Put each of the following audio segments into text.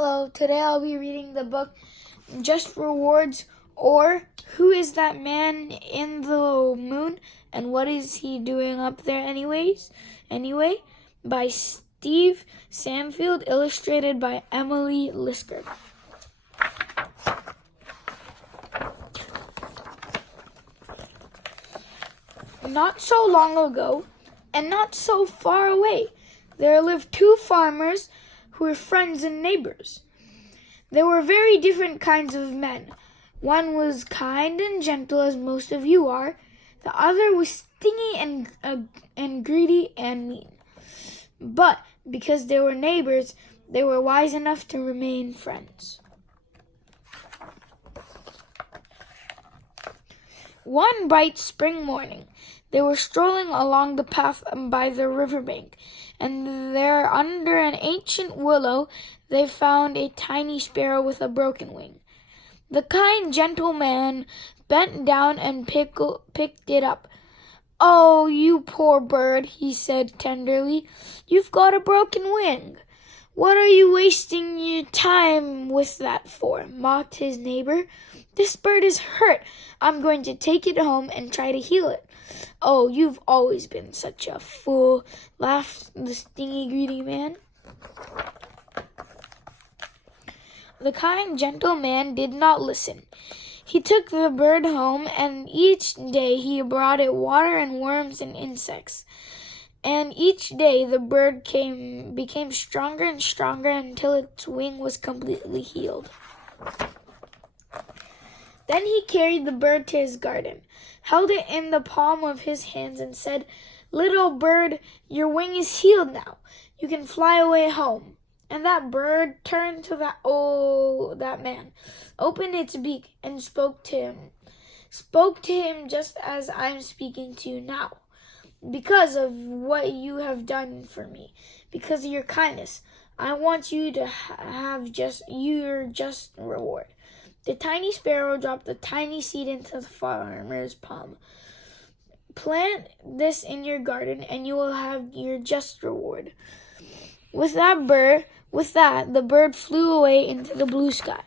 Hello, today I'll be reading the book Just Rewards, or Who is That Man in the Moon and What is He Doing Up There Anyway, by Steve Sanfield, illustrated by Emily Lisker. Not so long ago, and not so far away, there lived two farmers who were friends and neighbors. They were very different kinds of men. One was kind and gentle, as most of you are. The other was stingy and greedy and mean. But because they were neighbors, they were wise enough to remain friends. One bright spring morning, they were strolling along the path by the riverbank, and there, under an ancient willow, they found a tiny sparrow with a broken wing. The kind, gentle man bent down and picked it up. "Oh, you poor bird," he said tenderly, "you've got a broken wing." "What are you wasting your time with that for?" mocked his neighbor. "This bird is hurt. I'm going to take it home and try to heal it." "Oh, you've always been such a fool," laughed the stingy, greedy man. The kind, gentle man did not listen. He took the bird home, and each day he brought it water and worms and insects. And each day the bird became stronger and stronger until its wing was completely healed. Then he carried the bird to his garden, held it in the palm of his hands, and said, "Little bird, your wing is healed now. You can fly away home." And that bird turned to that man, opened its beak, and spoke to him. Spoke to him just as I'm speaking to you now. "Because of what you have done for me, because of your kindness, I want you to have your just reward." The tiny sparrow dropped a tiny seed into the farmer's palm. "Plant this in your garden, and you will have your just reward." With that, the bird flew away into the blue sky.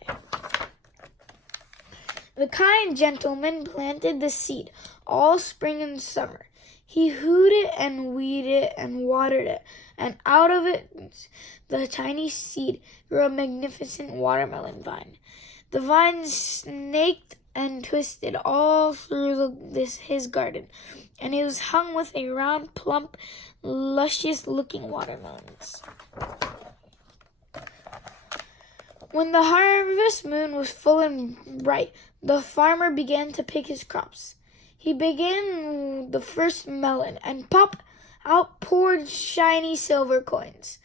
The kind gentleman planted the seed all spring and summer. He hewed it and weeded it and watered it, and out of it, the tiny seed, grew a magnificent watermelon vine. The vine snaked and twisted all through his garden, and it was hung with a round, plump, luscious-looking watermelons. When the harvest moon was full and bright, the farmer began to pick his crops. He began the first melon, and pop, out poured shiny silver coins.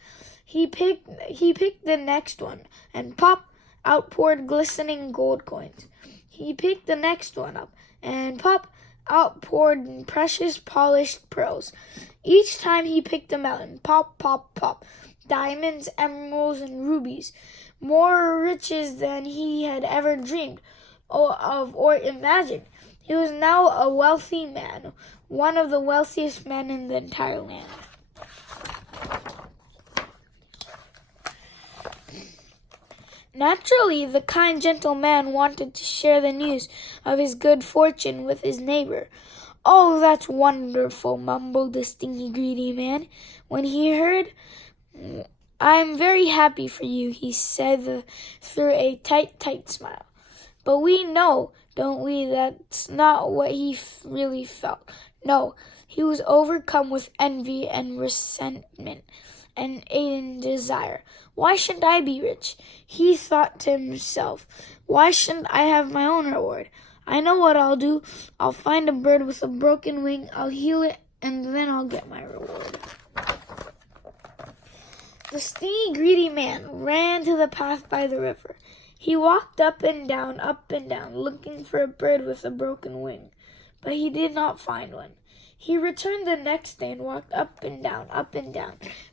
He picked the next one, and pop, out poured glistening gold coins. He picked the next one up, and pop, out poured precious polished pearls. Each time he picked a melon, pop, pop, pop, diamonds, emeralds, and rubies, more riches than he had ever dreamed of or imagined. He was now a wealthy man, one of the wealthiest men in the entire land. Naturally, the kind, gentle man wanted to share the news of his good fortune with his neighbor. "Oh, that's wonderful," mumbled the stingy, greedy man. When he heard, "I'm very happy for you," he said through a tight smile. "But we know, don't we, that's not what he really felt. No, he was overcome with envy and resentment and a desire. Why shouldn't I be rich? He thought to himself, why shouldn't I have my own reward? I know what I'll do. I'll find a bird with a broken wing, I'll heal it, and then I'll get my reward." The stingy, greedy man ran to the path by the river. He walked up and down, looking for a bird with a broken wing, but he did not find one. He returned the next day and walked up and down,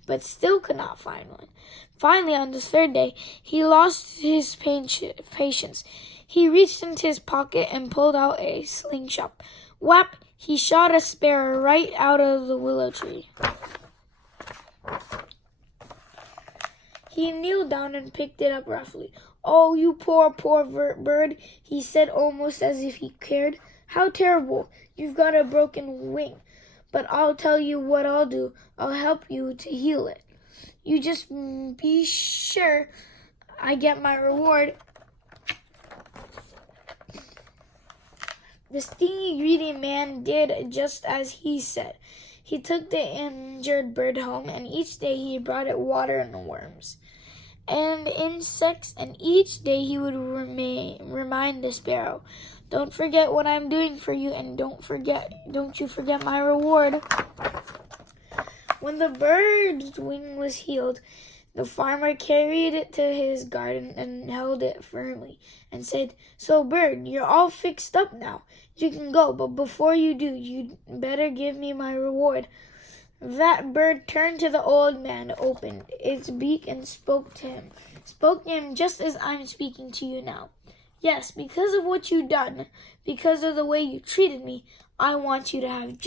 but still could not find one. Finally, on the third day, he lost his patience. He reached into his pocket and pulled out a slingshot. Whap! He shot a sparrow right out of the willow tree. He kneeled down and picked it up roughly. "Oh, you poor bird," he said almost as if he cared. "How terrible! You've got a broken wing. But I'll tell you what I'll do. I'll help you to heal it. You just be sure I get my reward." The stingy, greedy man did just as he said. He took the injured bird home, and each day he brought it water and worms and insects, and each day he would remind the sparrow, "Don't forget what I'm doing for you, and don't you forget my reward." When the bird's wing was healed, the farmer carried it to his garden and held it firmly and said, "So, bird, you're all fixed up now. You can go, but before you do, you'd better give me my reward." That bird turned to the old man, opened its beak, and spoke to him just as I'm speaking to you now. "Yes, because of what you've done, because of the way you treated me, I want you to have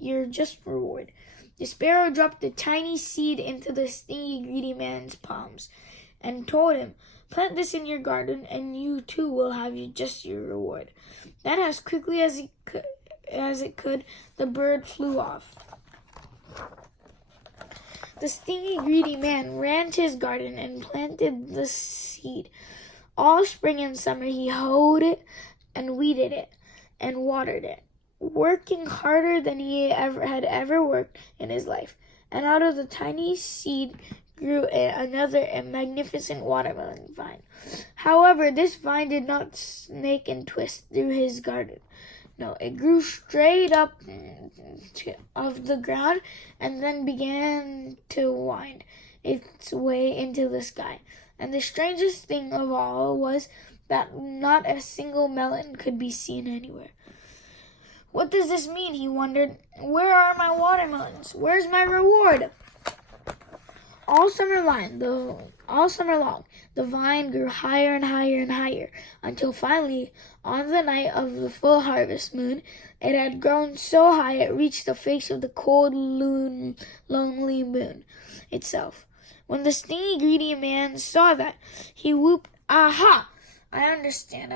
your just reward." The sparrow dropped a tiny seed into the stingy, greedy man's palms and told him, "Plant this in your garden, and you too will have your reward." Then, as quickly as it could, the bird flew off. The stingy, greedy man ran to his garden and planted the seed. All spring and summer he hoed it and weeded it and watered it, working harder than he had ever worked in his life. And out of the tiny seed grew another magnificent watermelon vine. However, this vine did not snake and twist through his garden. No, it grew straight up off the ground and then began to wind its way into the sky. And the strangest thing of all was that not a single melon could be seen anywhere. "What does this mean?" he wondered. "Where are my watermelons? Where's my reward?" All summer long, the vine grew higher and higher and higher, until finally, on the night of the full harvest moon, it had grown so high it reached the face of the cold, lonely moon itself. When the stingy, greedy man saw that, he whooped, "Aha! I understand.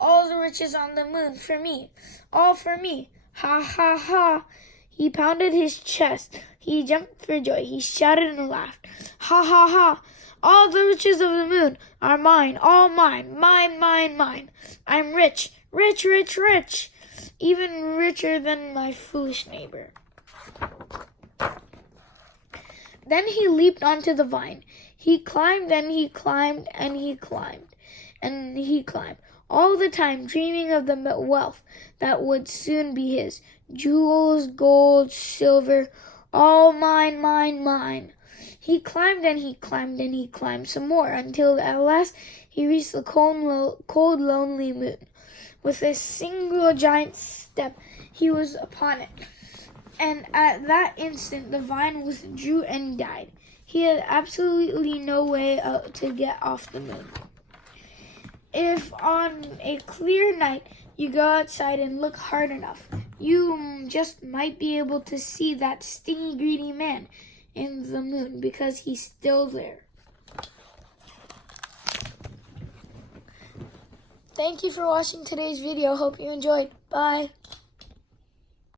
All the riches on the moon for me. All for me. Ha, ha, ha." He pounded his chest. He jumped for joy. He shouted and laughed. "Ha, ha, ha. All the riches of the moon are mine. All mine. Mine. I'm rich. Rich. Even richer than my foolish neighbor." Then he leaped onto the vine. He climbed and he climbed and he climbed. And he climbed, all the time dreaming of the wealth that would soon be his. Jewels, gold, silver, all mine. He climbed and he climbed and he climbed some more, until at last he reached the cold, lonely moon. With a single giant step, he was upon it. And at that instant, the vine withdrew and died. He had absolutely no way to get off the moon. If on a clear night you go outside and look hard enough, you just might be able to see that stingy, greedy man in the moon, because he's still there. Thank you for watching today's video. Hope you enjoyed. Bye.